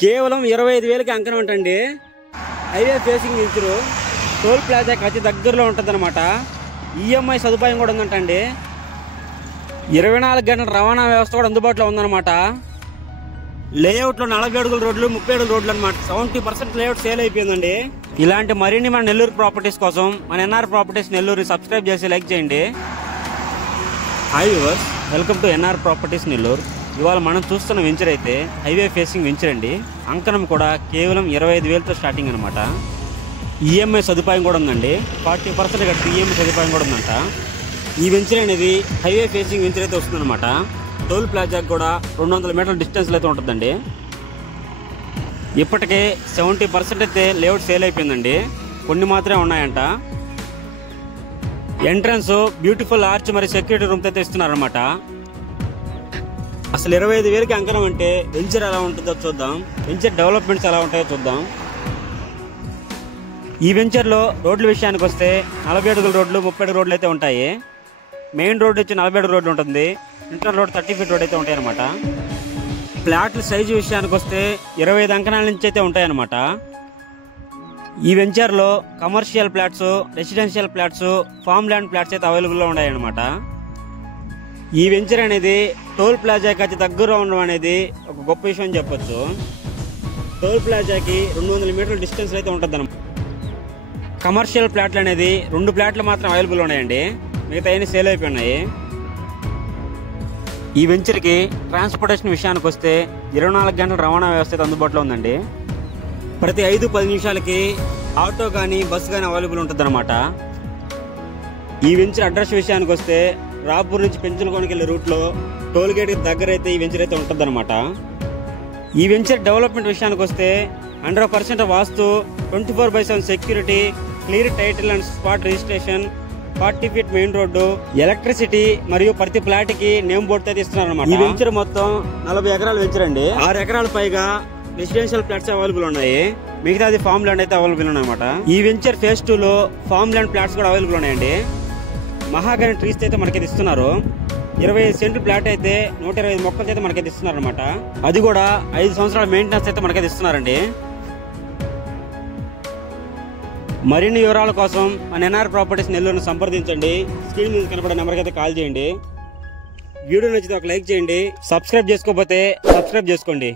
కేవలం 25,000కి అంకణం అంటండి. Highway facing venture toll ప్లాజాకి అతి దగ్గరలో ఉంటుందన్నమాట. ఈఎంఐ సదుపాయం కూడా ఉందంటండి. 24 గంటల రవాణా వ్యవస్థ కూడా అందుబాటులో ఉందన్నమాట. లేఅవుట్లో 40 అడుగుల రోడ్లు 30 అడుగుల రోడ్లు అనమాట. 70% లేఅవుట్ సేల్ అయిపోయిందండి. ఇలాంటి మరిన్ని మన నెల్లూరు ప్రాపర్టీస్ కోసం మన ఎన్ఆర్ ప్రాపర్టీస్ నెల్లూరు సబ్స్క్రైబ్ చేసి లైక్ చేయండి. Hi viewers, welcome to NR properties Nellore. ఇవాళ మనం చూస్తున్న వెంచర్ అయితే హైవే ఫేసింగ్ వెంచర్ అండి. అంకణం కూడా కేవలం 25,000తో స్టార్టింగ్ అనమాట. ఈఎంఐ సదుపాయం కూడా ఉందండి. 40% ఇక్కడ ఈఎంఐ సదుపాయం కూడా ఉందంట. ఈ వెంచర్ అనేది హైవే ఫేసింగ్ వెంచర్ అయితే వస్తుందన్నమాట. టోల్ ప్లాజాకి కూడా 200 మీటర్ల డిస్టెన్స్లో అయితే ఉంటుందండి. ఇప్పటికే 70% అయితే లేఅవుట్ సేల్ అయిపోయిందండి. కొన్ని మాత్రమే ఉన్నాయంట. ఎంట్రన్స్ బ్యూటిఫుల్ ఆర్చ్ మరి సెక్యూరిటీ రూమ్ అయితే ఇస్తున్నారనమాట. అసలు 25,000కి అంకణం అంటే వెంచర్ ఎలా ఉంటుందో చూద్దాం. వెంచర్ డెవలప్మెంట్స్ ఎలా ఉంటాయో చూద్దాం. ఈ వెంచర్లో రోడ్ల విషయానికి వస్తే 40 అడుగుల రోడ్లు 30 అడుగుల రోడ్లు అయితే ఉంటాయి. మెయిన్ రోడ్ వచ్చి 40 అడుగుల రోడ్లు ఉంటుంది. ఇంటర్ రోడ్ 30 ఫీట్ రోడ్ అయితే ఉంటాయి అనమాట. ఫ్లాట్ల సైజు విషయానికి వస్తే 25 అంకణాల నుంచి అయితే ఉంటాయన్నమాట. ఈ వెంచర్లో commercial flats, residential flats, farm land flats అయితే అవైలబుల్లో ఉన్నాయన్నమాట. ఈ వెంచర్ అనేది టోల్ ప్లాజాకి అతి దగ్గరలో ఉండడం అనేది ఒక గొప్ప విషయం అని చెప్పొచ్చు. టోల్ ప్లాజాకి 200 మీటర్ల డిస్టెన్స్ అయితే ఉంటుంది అన్నమాట. కమర్షియల్ ఫ్లాట్లు అనేది 2 ఫ్లాట్లు మాత్రం అవైలబుల్ ఉన్నాయండి. మిగతా అన్ని సేల్ అయిపోయినాయి. ఈ వెంచర్కి ట్రాన్స్పోర్టేషన్ విషయానికి వస్తే 24 గంటల రవాణా వ్యవస్థ అయితే అందుబాటులో ఉందండి. ప్రతి 5-10 నిమిషాలకి ఆటో కానీ బస్సు కానీ అవైలబుల్ ఉంటుంది అనమాట. ఈ వెంచర్ అడ్రస్ విషయానికి వస్తే రాపూర్ నుంచి పెంచలకోనకి వెళ్ళే రూట్లో టోల్ గేట్ దగ్గర అయితే ఈ వెంచర్ అయితే ఉంటుంది అనమాట. ఈ వెంచర్ డెవలప్మెంట్ విషయానికి వస్తే 100% వాస్తు, 24/7 security, clear title and spot registration, 40 feet main road, electricity మరియు ప్రతి ఫ్లాట్ కి నేమ్ బోర్డు అయితే ఇస్తున్నారు అనమాట. ఈ వెంచర్ మొత్తం 40 ఎకరాల వెంచర్ అండి. 6 ఎకరాల పైగా రెసిడెన్షియల్ ఫ్లాట్స్ అవైలబుల్ ఉన్నాయి. మిగతాది ఫామ్ ల్యాండ్ అయితే అవైలబుల్ ఉన్నాయి అనమాట. ఈ వెంచర్ ఫేజ్ 2లో ఫామ్ ల్యాండ్ ఫ్లాట్స్ కూడా అవైలబుల్ ఉన్నాయండి. మహాగని ట్రీస్ అయితే మనకైతే ఇస్తున్నారు. 25 సెంట్లు ఫ్లాట్ అయితే 120 మొక్కలు అయితే మనకైతే ఇస్తున్నారు అనమాట. అది కూడా 5 సంవత్సరాల మెయింటెనెన్స్ అయితే మనకైతే ఇస్తున్నారండి. మరిన్ని వివరాల కోసం మన ఎన్ఆర్ ప్రాపర్టీస్ నెల్లూరును సంప్రదించండి. స్క్రీన్ మీద కనపడే నెంబర్కి అయితే కాల్ చేయండి. వీడియో నచ్చితే ఒక లైక్ చేయండి. సబ్స్క్రైబ్ చేసుకోకపోతే సబ్స్క్రైబ్ చేసుకోండి.